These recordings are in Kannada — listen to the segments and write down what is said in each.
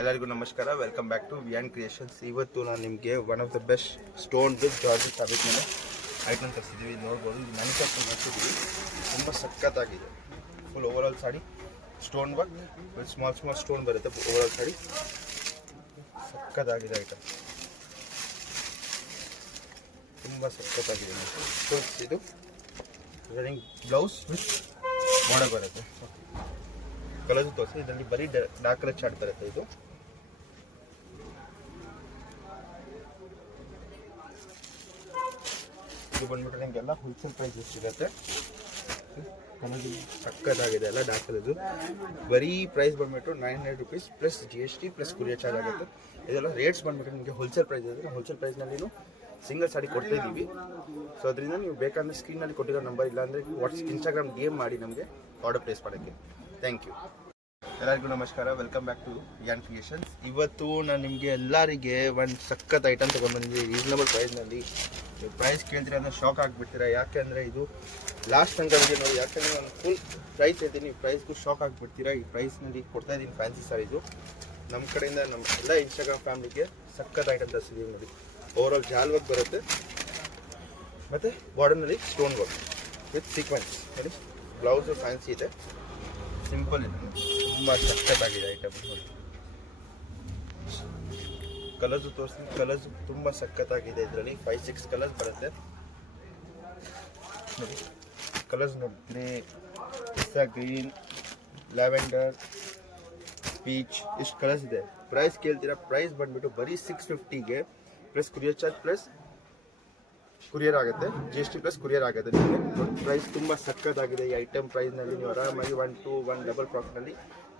ಎಲ್ಲರಿಗೂ ನಮಸ್ಕಾರ. Welcome back to Vian creations. ಇವತ್ತು ನಾನು ನಿಮಗೆ one of the best stone with georgette fabric ಮೇಲೆ ಐಟಮ್ ತರಿಸಿದ್ದೀವಿ. ನೋಡ್ಬೋದು, ಇದು ಮ್ಯಾನುಫ್ಯಾಕ್ಚರ್ ಮಾಡಿಸಿದ್ದೀವಿ. ತುಂಬ ಸಖತ್ತಾಗಿದೆ. Full over all sari stone work with small stone ಬರುತ್ತೆ. ಓವರ್ ಆಲ್ ಸಾಡಿ ಸಖತ್ತಾಗಿದೆ ಐಟಮ್, ತುಂಬ ಸಖತ್ತಾಗಿದೆ. ಸೊ ಇದು ರನ್ನಿಂಗ್ ಬ್ಲೌಸ್ ವಿತ್ ಬಾರ್ಡರ್ ಬರುತ್ತೆ. ಕಲರ್ ತೋರಿಸಿ, ಇದರಲ್ಲಿ ಬರೀ ಡಾರ್ಕ್ ಕಲರ್ ಚಾರ್ಟ್ ಬರುತ್ತೆ. ಇದು ಬಂದ್ಬಿಟ್ಟು ನಿಮಗೆಲ್ಲ ಹೋಲ್ಸೇಲ್ ಪ್ರೈಸ್ ಸಿಗುತ್ತೆ. ಕಲರ್ ಸಕ್ಕತ್ತಾಗಿದೆ, ಎಲ್ಲ ಡಾರ್ಕ್ ಕಲರ್ದು. ಬರೀ ಪ್ರೈಸ್ ಬಂದ್ಬಿಟ್ಟು 900 rupees plus GST plus courier charge ಆಗುತ್ತೆ. ಇದೆಲ್ಲ ರೇಟ್ಸ್ ಬಂದ್ಬಿಟ್ಟು ನಿಮಗೆ ಹೋಲ್ಸೇಲ್ ಪ್ರೈಸ್ ಇದೆ. ಹೋಲ್ಸೇಲ್ ಪ್ರೈಸ್ನಲ್ಲಿ ಸಿಂಗಲ್ ಸಾಡಿ ಕೊಡ್ತಾ ಇದ್ದೀವಿ. ಸೊ ಅದರಿಂದ ನೀವು ಬೇಕಂದ್ರೆ ಸ್ಕ್ರೀನಲ್ಲಿ ಕೊಟ್ಟಿರೋ ನಂಬರ್, ಇಲ್ಲಾಂದರೆ ಇನ್ಸ್ಟಾಗ್ರಾಮ್ DM ಮಾಡಿ ನಮಗೆ ಆರ್ಡರ್ ಪ್ಲೇಸ್ ಮಾಡೋಕ್ಕೆ. Thank you. ಎಲ್ಲರಿಗೂ ನಮಸ್ಕಾರ. Welcome back to Vian creations. ಇವತ್ತು ನಾನು ನಿಮಗೆ ಎಲ್ಲರಿಗೆ ಒಂದು ಸಖತ್ ಐಟಮ್ ತೊಗೊಂಡ್ಬಂದಿದ್ದೀನಿ ರೀಸನಬಲ್ ಪ್ರೈಸ್ನಲ್ಲಿ. ನೀವು ಪ್ರೈಸ್ ಕೇಳ್ತೀರ ಅಂದರೆ ಶಾಕ್ ಆಗಿಬಿಡ್ತೀರಾ. ಯಾಕೆ ಅಂದರೆ ಇದು ಲಾಸ್ಟ್ ತನಕ ನೋಡಿ. ಯಾಕೆಂದರೆ ನಾನು ಫುಲ್ ಪ್ರೈಸ್ ಹೇಳ್ತೀನಿ, ಪ್ರೈಸ್ಗೂ ಶಾಕ್ ಆಗಿಬಿಡ್ತೀರಾ. ಈ ಪ್ರೈಸ್ನಲ್ಲಿ ಕೊಡ್ತಾಯಿದ್ದೀನಿ ಫ್ಯಾನ್ಸಿ ಸಾರೀಸು. ನಮ್ಮ ಕಡೆಯಿಂದ ನಮ್ಮ ಎಲ್ಲ ಇನ್ಸ್ಟಾಗ್ರಾಮ್ ಫ್ಯಾಮಿಲಿಗೆ ಸಖತ್ ಐಟಮ್ ತರಿಸಿದ್ದೀವಿ ನೋಡಿ. ಓವರ್ ಆಲ್ ಜಾಲ್ ವರ್ಕ್ ಬರುತ್ತೆ ಮತ್ತು ಬಾರ್ಡರ್ನಲ್ಲಿ ಸ್ಟೋನ್ ವರ್ಕ್ ವಿತ್ ಸೀಕ್ವೆನ್ಸ್ ನೋಡಿ. ಬ್ಲೌಸು ಫ್ಯಾನ್ಸಿ ಇದೆ, ಸಿಂಪಲ್ ಇದೆ, ತುಂಬ ಸಖತ್ತಾಗಿದೆ ಐಟಮ್ ನೋಡಿ. ಕಲರ್ಸು ತೋರಿಸ್ತೀನಿ. ಕಲರ್ಸು ತುಂಬ ಸಖತ್ತಾಗಿದೆ. ಇದರಲ್ಲಿ 5-6 ಕಲರ್ಸ್ ಬರುತ್ತೆ ನೋಡಿ. ಕಲರ್ಸ್ ನೋಡಿ, grey, pista green, lavender, peach, ಇಷ್ಟು ಕಲರ್ಸ್ ಇದೆ. ಪ್ರೈಸ್ ಕೇಳ್ತೀರಾ, ಪ್ರೈಸ್ ಬಂದುಬಿಟ್ಟು ಬರೀ 650ಗೆ plus courier charge plus courier ಆಗುತ್ತೆ. GST ಪ್ಲಸ್ ಕೊರಿಯರ್ ಆಗುತ್ತೆ. ನಿಮಗೆ ಪ್ರೈಸ್ ತುಂಬ ಸಕ್ಕತ್ತಾಗಿದೆ. ಈ ಐಟಮ್ ಪ್ರೈಸ್ನಲ್ಲಿ ನೀವು ಆರಾಮಾಗಿ 1 ಡಬಲ್ ಪ್ರಾಫಿಟ್ನಲ್ಲಿ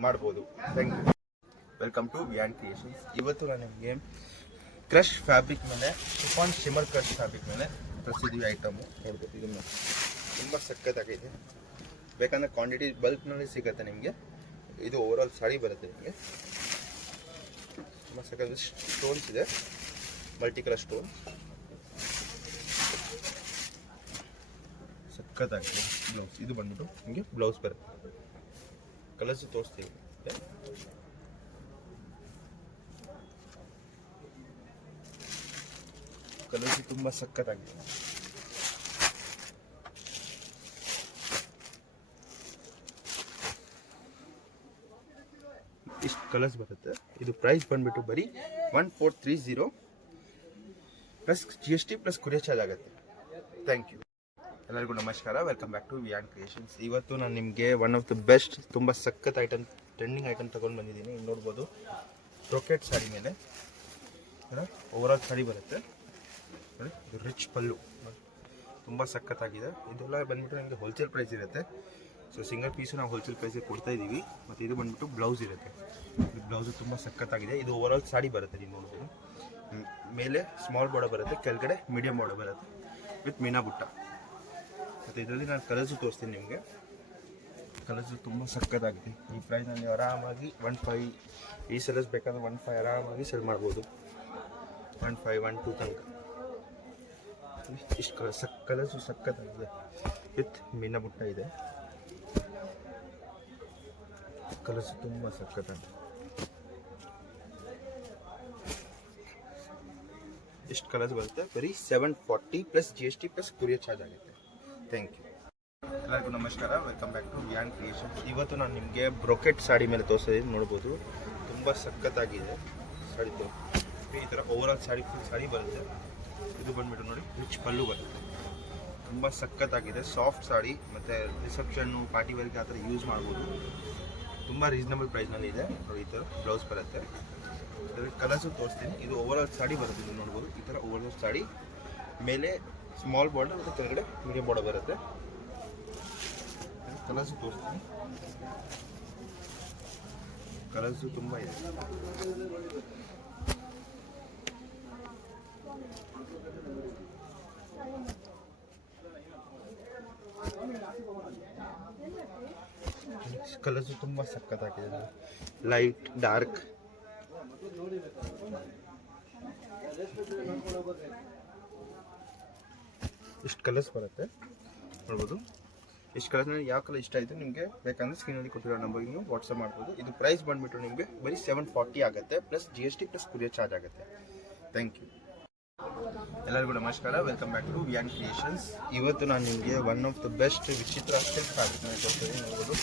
ಮಾಡ್ಬೋದು. Thank you. Welcome to Vian creations. ಇವತ್ತು ನಾನು ನಿಮಗೆ ಕ್ರಶ್ ಫ್ಯಾಬ್ರಿಕ್ ಮೇಲೆ ಶಿಫಾನ್ ಶಿಮರ್ ಕ್ರಶ್ ಫ್ಯಾಬ್ರಿಕ್ ಮೇಲೆ ತರಿಸಿದ್ದೀವಿ ಐಟಮು. ನೋಡ್ಬೋದು, ಇದನ್ನು ತುಂಬ ಸಕ್ಕತ್ತಾಗಿದೆ. ಬೇಕಂದರೆ ಕ್ವಾಂಟಿಟಿ ಬಲ್ಕ್ನಲ್ಲಿ ಸಿಗುತ್ತೆ ನಿಮಗೆ. ಇದು ಓವರ್ ಆಲ್ ಸಾಡಿ ಬರುತ್ತೆ ನಿಮಗೆ. ತುಂಬ ಸಕ್ಕತ್ತಾಗಿ ಸ್ಟೋನ್ಸ್ ಇದೆ, ಮಲ್ಟಿ ಕಲರ್ ಸ್ಟೋನ್ ಸಕ್ಕತ್ತಾಗಿದೆ. ಬ್ಲೌಸ್ ಇದು ಬಂದ್ಬಿಟ್ಟು ನಿಮಗೆ ಬ್ಲೌಸ್ ಬರುತ್ತೆ. ಕಲರ್ಸ್ ತೋರಿಸ್ತೀವಿ. ಕಲರ್ಸ್ ತುಂಬ ಸಕ್ಕತ್ತಾಗಿದೆ. ಇಷ್ಟು ಕಲರ್ಸ್ ಬರುತ್ತೆ. ಇದು ಪ್ರೈಸ್ ಬಂದ್ಬಿಟ್ಟು ಬರೀ 1430 plus GST plus courier charge ಆಗುತ್ತೆ. Thank you. ಎಲ್ಲರಿಗೂ ನಮಸ್ಕಾರ. Welcome back to Vian creations. ಇವತ್ತು ನಾನು ನಿಮಗೆ ಒನ್ ಆಫ್ ದ ಬೆಸ್ಟ್ ತುಂಬ ಸಖತ್ ಐಟಮ್, ಟ್ರೆಂಡಿಂಗ್ ಐಟಮ್ ತೊಗೊಂಡು ಬಂದಿದ್ದೀನಿ. ನೋಡ್ಬೋದು, ಬ್ರೊಕೆಟ್ ಸಾಡಿ ಮೇಲೆ ಓವರ್ ಆಲ್ ಸಾಡಿ ಬರುತ್ತೆ ನೋಡಿ. ಇದು ರಿಚ್ ಪಲ್ಲು, ತುಂಬ ಸಖತ್ತಾಗಿದೆ. ಇದೆಲ್ಲ ಬಂದ್ಬಿಟ್ಟು ನಿಮಗೆ ಹೋಲ್ಸೇಲ್ ಪ್ರೈಸ್ ಇರುತ್ತೆ. ಸೊ ಸಿಂಗಲ್ ಪೀಸು ನಾವು ಹೋಲ್ಸೇಲ್ ಪ್ರೈಸಿಗೆ ಕೊಡ್ತಾ ಇದ್ದೀವಿ. ಮತ್ತು ಇದು ಬಂದ್ಬಿಟ್ಟು ಬ್ಲೌಸ್ ಇರುತ್ತೆ. ಇದು ಬ್ಲೌಸು ತುಂಬ ಸಖತ್ತಾಗಿದೆ. ಇದು ಓವರ್ ಆಲ್ ಸಾಡಿ ಬರುತ್ತೆ. ನೀವು ನೋಡ್ಬೋದು, ಮೇಲೆ ಸ್ಮಾಲ್ ಬಾರ್ಡರ್ ಬರುತ್ತೆ, ಕೆಳಗಡೆ ಮೀಡಿಯಮ್ ಬಾರ್ಡರ್ ಬರುತ್ತೆ ವಿತ್ ಮೀನಾ ಬುಟ್ಟ. ಮತ್ತು ಇದರಲ್ಲಿ ನಾನು ಕಲರ್ಸು ತೋರಿಸ್ತೀನಿ ನಿಮಗೆ. ಕಲರ್ಸು ತುಂಬ ಸಕ್ಕತ್ತಾಗಿದೆ. ಈ ಪ್ರೈಸ್ನಲ್ಲಿ ಆರಾಮಾಗಿ 1.5 ಈ ಸೆಲ್ಲರ್ಸ್ ಬೇಕಾದ್ರೆ 1.5 ಆರಾಮಾಗಿ ಸೆಲ್ ಮಾಡ್ಬೋದು. 1.5 1.2 ತನಕ ಇಷ್ಟು ಕಲರ್ಸು ಸಕ್ಕತ್ತಾಗಿದೆ ವಿತ್ ಮೀನಾ ಬುಟ್ಟ ಇದೆ. ಕಲರ್ಸು ತುಂಬ ಸಕ್ಕತ್ತಾಗಿದೆ. ಇಷ್ಟು ಕಲರ್ಸ್ ಬರುತ್ತೆ. ಬರೀ 740 plus GST plus courier charge ಆಗುತ್ತೆ. Thank you. ಎಲ್ಲರಿಗೂ ನಮಸ್ಕಾರ. Welcome back to Vian creations. ಇವತ್ತು ನಾನು ನಿಮಗೆ ಬ್ರೊಕೆಟ್ ಸಾಡಿ ಮೇಲೆ ತೋರಿಸಿದ್ದೀನಿ. ನೋಡ್ಬೋದು, ತುಂಬ ಸಖತ್ತಾಗಿದೆ ಸಾಡಿ. ಈ ಥರ over all sari full sari ಬರುತ್ತೆ. ಇದು ಬಂದುಬಿಟ್ಟು ನೋಡಿ, ರಿಚ್ ಪಲ್ಲು ಬರುತ್ತೆ. ತುಂಬ ಸಖತ್ತಾಗಿದೆ. ಸಾಫ್ಟ್ ಸಾಡಿ, ಮತ್ತು ರಿಸೆಪ್ಷನ್ನು ಪಾರ್ಟಿ ವೇರ್ಗೆ ಆ ಥರ ಯೂಸ್ ಮಾಡ್ಬೋದು. ತುಂಬ ರೀಸನಬಲ್ ಪ್ರೈಸ್ನಲ್ಲಿ ಇದೆ ನೋಡಿ. ಈ ಥರ ಬ್ಲೌಸ್ ಬರುತ್ತೆ. ಇದರಲ್ಲಿ ಕಲರ್ಸು ತೋರಿಸ್ತೀನಿ. ಇದು ಓವರ್ ಆಲ್ ಸಾಡಿ ಬರುತ್ತೆ. ನೀವು ನೋಡ್ಬೋದು, ಈ ಥರ ಓವರ್ ಆಲ್ ಸಾಡಿ ಮೇಲೆ ಸ್ಮಾಲ್ ಬಾರ್ಡರ್ ಮತ್ತು ಕೆಳಗಡೆ ಮೀಡಿಯಂ ಬಾರ್ಡರ್ ಬರುತ್ತೆ. ಕಲರ್ಸು ತೋರಿಸ್ತೀನಿ. ಕಲರ್ಸು ತುಂಬ ಇದೆ. ಕಲರ್ಸು ತುಂಬ ಸಖತ್ತಾಗಿದೆ. ಲೈಟ್, ಡಾರ್ಕ್, ಇಷ್ಟು ಕಲರ್ಸ್ ಬರುತ್ತೆ ನೋಡ್ಬೋದು. ಇಷ್ಟು ಕಲರ್ ಯಾವ ಕಲರ್ ಇಷ್ಟ ಆಯಿತು ನಿಮಗೆ ಬೇಕಂದ್ರೆ ಸ್ಕ್ರೀನಲ್ಲಿ ಕೊಟ್ಟಿರೋ ನಂಬರ್ಗೆ ನೀವು ವಾಟ್ಸಪ್ ಮಾಡ್ಬೋದು. ಇದು ಪ್ರೈಸ್ ಬಂದುಬಿಟ್ಟು ನಿಮಗೆ ಬರೀ 740 ಆಗುತ್ತೆ, plus GST plus courier charge ಆಗುತ್ತೆ. Thank you. ಎಲ್ಲರಿಗೂ ನಮಸ್ಕಾರ, welcome back to Vian creations. ಇವತ್ತು ನಾನು ನಿಮಗೆ one of the best Vichitra silk ಫ್ಯಾಬ್ರಿಕ್ನ ಕೊಡ್ತೀನಿ. ನೋಡ್ಬೋದು,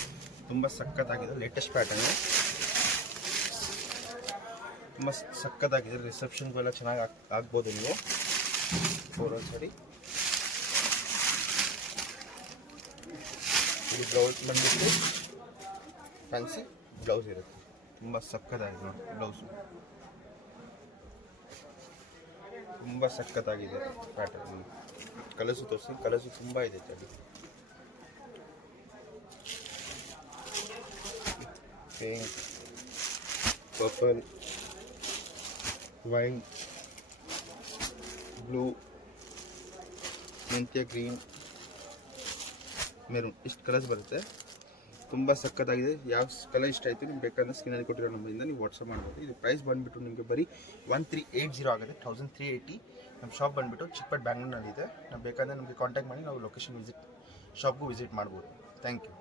ತುಂಬ ಸಖತ್ತಾಗಿದೆ, ಲೇಟೆಸ್ಟ್ ಪ್ಯಾಟರ್ನ್, ತುಂಬ ಸಖತ್ತಾಗಿದೆ. ರಿಸೆಪ್ಷನ್ಗೆಲ್ಲ ಚೆನ್ನಾಗಿ ಆಗ್ಬೋದು ನೀವು. ಫೋರ್ ಸರಿ ಇದು ಬ್ಲೌಸ್ ಬಂದುಬಿಟ್ಟು ಫ್ಯಾನ್ಸಿ ಬ್ಲೌಸ್ ಇರುತ್ತೆ, ತುಂಬ ಸಖತ್ತಾಗಿದೆ ನೋಡಿ. ಬ್ಲೌಸು ತುಂಬ ಸಖತ್ತಾಗಿದೆ ಪ್ಯಾಟರ್ನ್. ಕಲರ್ಸು ತೋರಿಸಿ, ಕಲರ್ಸು ತುಂಬ ಇದೆ ಅಲ್ಲಿ. ಪಿಂಕ್, ಪರ್ಪಲ್, ವೈನ್, ಬ್ಲೂ, ಮೆಂತ್ಯ ಗ್ರೀನ್, ಮೆರೂನ್, ಇಷ್ಟು ಕಲರ್ಸ್ ಬರುತ್ತೆ. ತುಂಬ ಸಖತ್ತಾಗಿದೆ. ಯಾವ ಕಲರ್ ಇಷ್ಟ ಆಯಿತು ನಿಮ್ಗೆ ಬೇಕಾದ್ರೆ ಸ್ಕ್ರೀನಲ್ಲಿ ಕೊಟ್ಟಿರೋ ನಂಬರಿಂದ ನೀವು ವಾಟ್ಸಪ್ ಮಾಡ್ಬೋದು. ಇದು ಪ್ರೈಸ್ ಬಂದುಬಿಟ್ಟು ನಿಮಗೆ ಬರೀ 1380 ಆಗುತ್ತೆ, 1380. ನಮ್ಮ ಶಾಪ್ ಬಂದುಬಿಟ್ಟು ಚಿಕ್ಕಪೇಟೆ ಬ್ಯಾಂಗ್ಳೂರ್ನಲ್ಲಿದೆ. ನಾವು ಬೇಕಾದರೆ ನಮಗೆ ಕಾಂಟ್ಯಾಕ್ಟ್ ಮಾಡಿ ನಾವು ಲೊಕೇಶನ್ ಶಾಪ್ಗೂ ವಿಸಿಟ್ ಮಾಡ್ಬೋದು. Thank you.